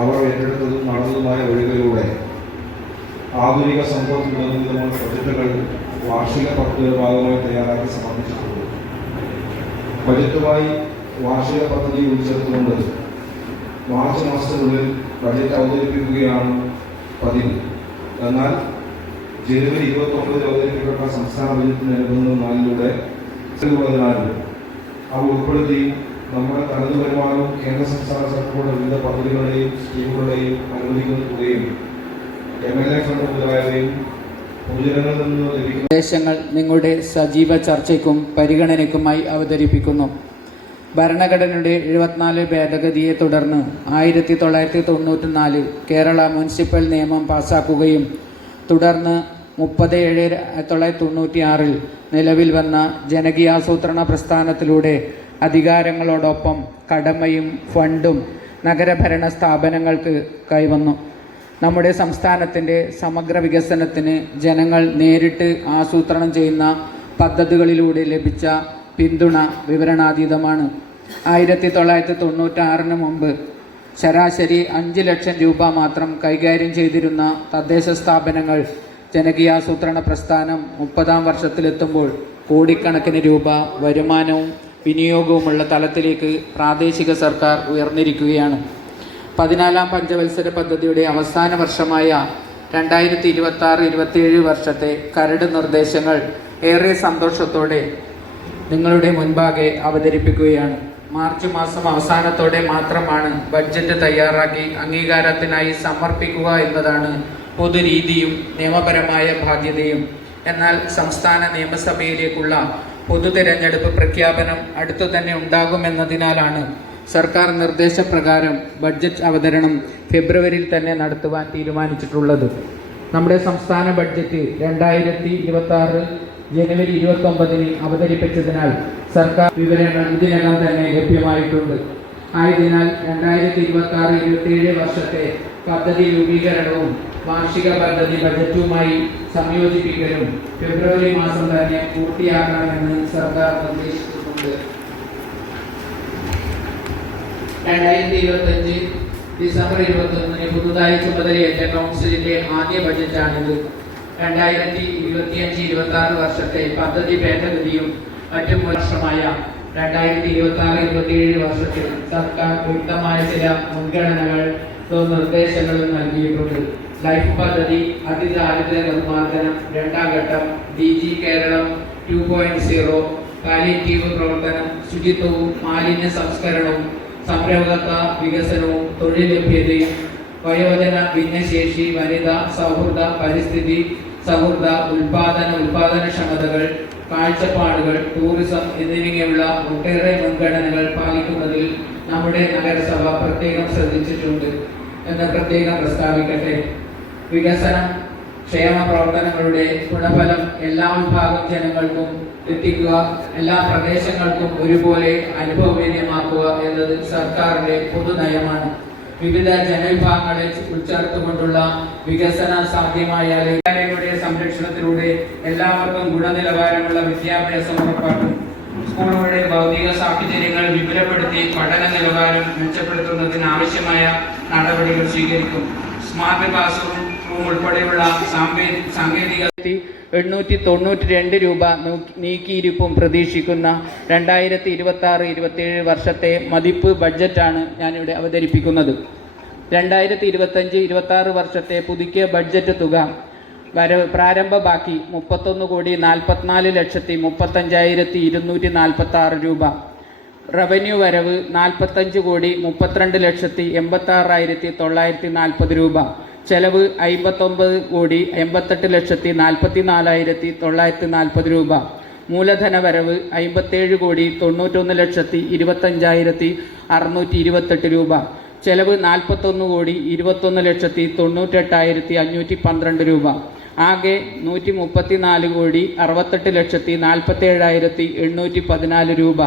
അവർ ഏറ്റെടുത്തതും നടന്നതുമായ വഴികളിലൂടെ ആധുനിക സംഭവത്തിലുള്ള പ്രൊജക്ടുകൾ വാർഷിക പദ്ധതിയുടെ ഭാഗമായി തയ്യാറാക്കി സമർപ്പിച്ചിട്ടുണ്ട്. ബജറ്റുമായി വാർഷിക പദ്ധതി ഉൾച്ചേർത്തുകൊണ്ട് മാർച്ച് മാസത്തിനുള്ളിൽ ബജറ്റ് അവതരിപ്പിക്കുകയാണ് പതിവ്. എന്നാൽ ജനുവരി 29 അവതരിപ്പിക്കപ്പെട്ട സംസ്ഥാന ബജറ്റ് നൽകുന്ന നാലിലൂടെ ഉള്ളതിനാലും അവ ഉൾപ്പെടുത്തി നമ്മുടെ തനത് വരുമാനവും കേന്ദ്ര സംസ്ഥാന സർക്കാരുകളുടെ വിവിധ പദ്ധതികളുടെയും സ്കീമുകളുടെയും അനുവദിക്കുന്ന തുകയും MLA ഫണ്ട് മുതലായവയും പൊതുജനങ്ങളിൽ നിന്ന് ലഭിക്കുന്ന നിർദ്ദേശങ്ങൾ നിങ്ങളുടെ സജീവ ചർച്ചയ്ക്കും പരിഗണനയ്ക്കുമായി അവതരിപ്പിക്കുന്നു. ഭരണഘടനയുടെ 74 ഭേദഗതിയെ തുടർന്ന് 1994 കേരള മുനിസിപ്പൽ നിയമം പാസാക്കുകയും തുടർന്ന് 30/7/1996 നിലവിൽ വന്ന ജനകീയാസൂത്രണ പ്രസ്ഥാനത്തിലൂടെ അധികാരങ്ങളോടൊപ്പം കടമയും ഫണ്ടും നഗരഭരണ സ്ഥാപനങ്ങൾക്ക് കൈവന്നു. നമ്മുടെ സംസ്ഥാനത്തിൻ്റെ സമഗ്ര വികസനത്തിന് ജനങ്ങൾ നേരിട്ട് ആസൂത്രണം ചെയ്യുന്ന പദ്ധതികളിലൂടെ ലഭിച്ച പിന്തുണ വിവരണാതീതമാണ്. 1996 മുമ്പ് ശരാശരി 5 ലക്ഷം രൂപ മാത്രം കൈകാര്യം ചെയ്തിരുന്ന തദ്ദേശ സ്ഥാപനങ്ങൾ ജനകീയാസൂത്രണ പ്രസ്ഥാനം 30ാം വർഷത്തിലെത്തുമ്പോൾ കോടിക്കണക്കിന് രൂപ വരുമാനവും വിനിയോഗവുമുള്ള തലത്തിലേക്ക് പ്രാദേശിക സർക്കാർ ഉയർന്നിരിക്കുകയാണ്. 14ാം പഞ്ചവത്സര പദ്ധതിയുടെ അവസാന വർഷമായ 2026-27 വർഷത്തെ കരട് നിർദ്ദേശങ്ങൾ ഏറെ സന്തോഷത്തോടെ നിങ്ങളുടെ മുൻപാകെ അവതരിപ്പിക്കുകയാണ്. മാർച്ച് മാസം അവസാനത്തോടെ മാത്രമാണ് ബഡ്ജറ്റ് തയ്യാറാക്കി അംഗീകാരത്തിനായി സമർപ്പിക്കുക എന്നതാണ് പൊതുരീതിയും നിയമപരമായ ബാധ്യതയും. എന്നാൽ സംസ്ഥാന നിയമസഭയിലേക്കുള്ള പൊതു തിരഞ്ഞെടുപ്പ് പ്രഖ്യാപനം അടുത്തു തന്നെ ഉണ്ടാകുമെന്നതിനാലാണ് സർക്കാർ നിർദ്ദേശപ്രകാരം ബഡ്ജറ്റ് അവതരണം ഫെബ്രുവരിയിൽ തന്നെ നടത്തുവാൻ തീരുമാനിച്ചിട്ടുള്ളത്. നമ്മുടെ സംസ്ഥാന ബഡ്ജറ്റ് 2026 ജനുവരി 29 അവതരിപ്പിച്ചതിനാൽ സർക്കാർ വിവരങ്ങൾ ഇതിനകം തന്നെ ലഭ്യമായിട്ടുണ്ട്. ആയതിനാൽ 2026-27 വർഷത്തെ പദ്ധതി രൂപീകരണവും വാർഷിക പദ്ധതി ബജറ്റുമായി സംയോജിപ്പിക്കലും ഫെബ്രുവരി മാസം തന്നെ പൂർത്തിയാക്കണമെന്ന് സർക്കാർ നിർദ്ദേശിച്ചിട്ടുണ്ട്. 2025 ഡിസംബർ 21 പുതുതായി ചുമതലയേറ്റ കൗൺസിലിന്റെ ആദ്യ ബജറ്റാണിത്. 2025-26 വർഷത്തെ പദ്ധതി ഭേദഗതിയും മറ്റും വർഷമായ 2026-27 വർഷത്തിൽ സർക്കാർ വ്യക്തമായ ചില മുൻഗണനകളും നിർദ്ദേശങ്ങളും നൽകിയിട്ടുണ്ട്. ലൈഫ് പദ്ധതി, അതിദാരിദ്ര്യ നിർമ്മാർജ്ജനം 2ാം ഘട്ടം, DG കേരളം 2.0, പാലിയേറ്റീവ് പ്രവർത്തനം, ശുചിത്വവും മാലിന്യ സംസ്കരണവും സംരംഭകത്വ വികസനവും തൊഴിൽ ലഭ്യതയും വയോജന ഭിന്നശേഷി വനിതാ സൗഹൃദ പരിസ്ഥിതി സൗഹൃദ ഉൽപാദനക്ഷമതകൾ കാഴ്ചപ്പാടുകൾ ടൂറിസം എന്നിങ്ങനെയുള്ള ഒട്ടേറെ മുൻഗണനകൾ പാലിക്കുന്നതിൽ നമ്മുടെ നഗരസഭ പ്രത്യേകം ശ്രദ്ധിച്ചിട്ടുണ്ട് എന്ന് പ്രത്യേകം പ്രസ്താവിക്കട്ടെ. വികസനം ക്ഷേമ പ്രവർത്തനങ്ങളുടെ ഗുണഫലം എല്ലാ വിഭാഗം ജനങ്ങൾക്കും എത്തിക്കുക, എല്ലാ പ്രദേശങ്ങൾക്കും ഒരുപോലെ അനുഭവവേദ്യമാക്കുക എന്നത് സർക്കാരിന്റെ പൊതുനയമാണ്. വിവിധ ജനവിഭാഗങ്ങളെ ഉൾച്ചേർത്തുകൊണ്ടുള്ള വികസനം സാധ്യമായാൽ വിദ്യാലയങ്ങളുടെ സംരക്ഷണത്തിലൂടെ എല്ലാവർക്കും ഗുണനിലവാരമുള്ള വിദ്യാഭ്യാസം ഉറപ്പാക്കും. സ്കൂളുകളുടെ ഭൗതിക സാഹചര്യങ്ങൾ വിപുലപ്പെടുത്തി പഠന നിലവാരം മെച്ചപ്പെടുത്തുന്നതിന് ആവശ്യമായ നടപടികൾ സ്വീകരിക്കും. സ്മാർട്ട് ക്ലാസ് റൂം ഉൾപ്പെടെയുള്ള സാങ്കേതിക 892 രൂപ നീക്കിയിരിപ്പും പ്രതീക്ഷിക്കുന്ന 2026-27 വർഷത്തെ മതിപ്പ് ബഡ്ജറ്റാണ് ഞാനിവിടെ അവതരിപ്പിക്കുന്നത്. 2025-26 വർഷത്തെ പുതുക്കിയ ബഡ്ജറ്റ് തുക പ്രാരംഭ ബാക്കി 31,44,35,246 രൂപ. റവന്യൂ വരവ് 45,32,86,940 രൂപ. ചെലവ് 59,88,44,940 രൂപ. മൂലധന വരവ് 57,91,25,628 രൂപ. ചെലവ് 41,21,98,512 രൂപ. ആകെ 134,68,47,814 രൂപ.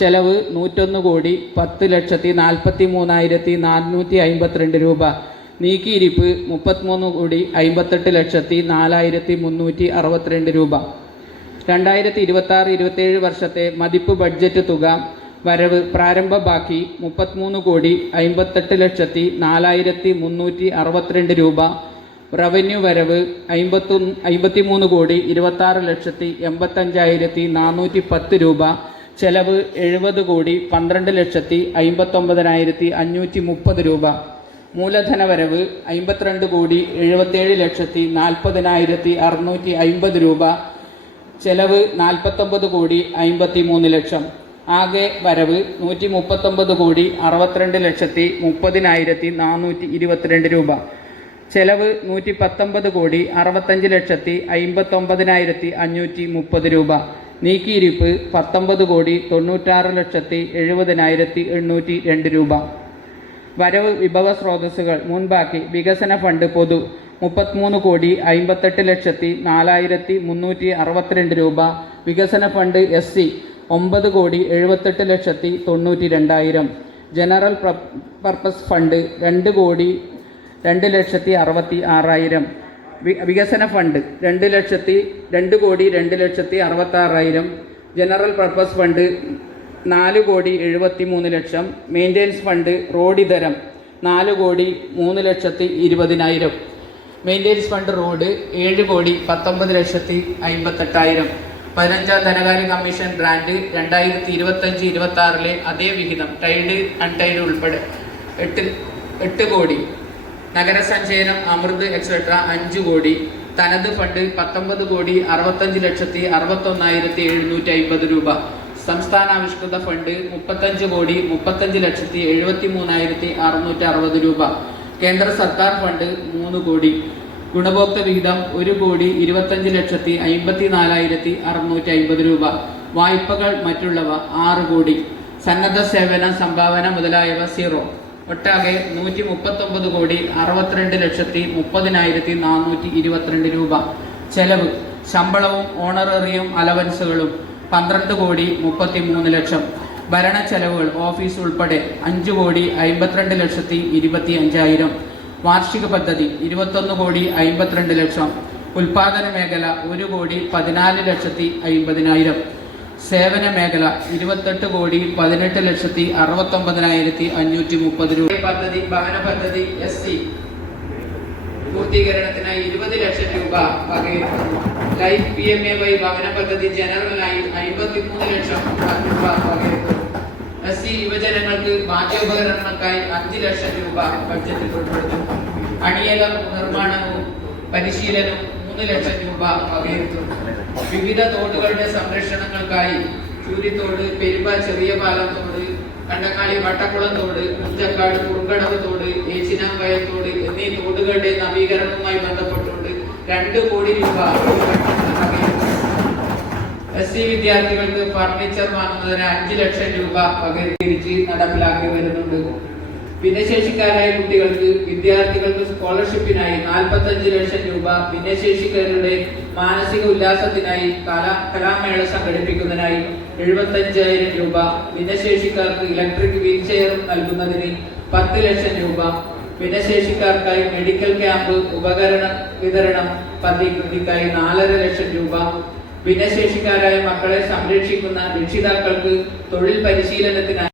ചെലവ് 101,10,43,452 രൂപ. നീക്കിയിരിപ്പ് 33,58,04,362 രൂപ. 2026-27 വർഷത്തെ മതിപ്പ് ബഡ്ജറ്റ് തുക വരവ് പ്രാരംഭ ബാക്കി 33,58,04,362 രൂപ. റവന്യൂ വരവ് 53,26,85,410 രൂപ. ചെലവ് 70,12,59,530 രൂപ. മൂലധന വരവ് 52,77,40,650 രൂപ. ചെലവ് 49,53,00,000. ആകെ വരവ് 139,62,30,30,422 രൂപ. ചെലവ് 119,65,59,530 രൂപ. നീക്കിയിരിപ്പ് 19,96,70,802 രൂപ. വരവ് വിഭവ സ്രോതസ്സുകൾ മുൻബാക്കി വികസന ഫണ്ട് പൊതു 33,58,04,362 രൂപ. വികസന fund SC 9,78,92,000. General purpose fund 2,02,66,000. വികസന fund 2,02,66,000. General purpose fund 4,73,00,000. Maintenance fund road ഇതരം 4,03,20,000. Maintenance fund road 7,19,58,000. 15ാം ധനകാര്യ കമ്മീഷൻ ഗ്രാന്റ് 2025-26 അതേ വിഹിതം ടൈഡ് അൺടൈഡ് ഉൾപ്പെടെ 8 കോടി. നഗരസഞ്ചയനം അമൃത് എക്സെട്ര 5 കോടി. തനത് ഫണ്ട് 19,65,61,750 രൂപ. സംസ്ഥാനാവിഷ്കൃത ഫണ്ട് 35,35,73,660 രൂപ. കേന്ദ്ര സർക്കാർ ഫണ്ട് 3 കോടി. ഗുണഭോക്തൃ വിഹിതം 1,25,54,650 രൂപ. വായ്പകൾ മറ്റുള്ളവ 6 കോടി. സന്നദ്ധ സേവന സംഭാവന മുതലായവ 0. ഒട്ടാകെ 139,62,30,30,422 രൂപ. ചെലവ് ശമ്പളവും ഓണററിയും അലവൻസുകളും 12,33,00,000. ഭരണ ചെലവുകൾ ഓഫീസ് ഉൾപ്പെടെ 5,52,25,000. വാർഷിക പദ്ധതി 21,52,00,000. ഉൽപാദന മേഖല 1,14,50,000. സേവന മേഖല 28,18,69,530 രൂപ. പദ്ധതി ഭവന പദ്ധതി SC പൂർത്തീകരണത്തിനായി 20 ലക്ഷം രൂപ വകയിരുത്തുന്നു. ലൈഫ് PMAY ഭവന പദ്ധതി ജനറലായി 53 ലക്ഷം രൂപ വകയിരുത്തുന്നു. SC യുവജനങ്ങൾക്ക് പാഠ്യോപകരണങ്ങൾക്കായി 5 ലക്ഷം രൂപ ബഡ്ജറ്റിൽ ഉൾപ്പെടുത്തുന്നു. അണിയല നിർമ്മാണവും പരിശീലനവും 3 ലക്ഷം രൂപ വകയിരുത്തുന്നു. വിവിധ തോടുകളുടെ സംരക്ഷണങ്ങൾക്കായി ചൂരിത്തോട്, പെരുമ്പ ചെറിയ പാലം തോട്, കണ്ടങ്ങാടി വട്ടക്കുളം തോട്, കുഞ്ചക്കാട് കുറുങ്കടവ് തോട്, ഏച്ചിനാമ്പയൽ തോട് എന്നീ തോടുകളുടെ നവീകരണവുമായി ബന്ധപ്പെട്ടുകൊണ്ട് 2 കോടി രൂപ. SC വിദ്യാർത്ഥികൾക്ക് ഫർണിച്ചർ വാങ്ങുന്നതിന് 5 ലക്ഷം രൂപ വകയിരുത്തി നടപ്പിലാക്കി വരുന്നുണ്ട്. ഭിന്നശേഷിക്കാരായ കുട്ടികൾക്ക് വിദ്യാർത്ഥികൾക്ക് സ്കോളർഷിപ്പിനായി 45 ലക്ഷം രൂപ. ഭിന്നശേഷിക്കാരുടെ മാനസിക ഉല്ലാസത്തിനായി കലാമേള സംഘടിപ്പിക്കുന്നതിനായി 75,000 രൂപ. ഭിന്നശേഷിക്കാർക്ക് ഇലക്ട്രിക് വീൽ ചെയർ നൽകുന്നതിന് 10 ലക്ഷം രൂപ. ഭിന്നശേഷിക്കാർക്കായി മെഡിക്കൽ ക്യാമ്പ് ഉപകരണ വിതരണം പദ്ധതിക്കായി 4.5 ലക്ഷം രൂപ. ഭിന്നശേഷിക്കാരായ മക്കളെ സംരക്ഷിക്കുന്ന രക്ഷിതാക്കൾക്ക് തൊഴിൽ പരിശീലനത്തിനായി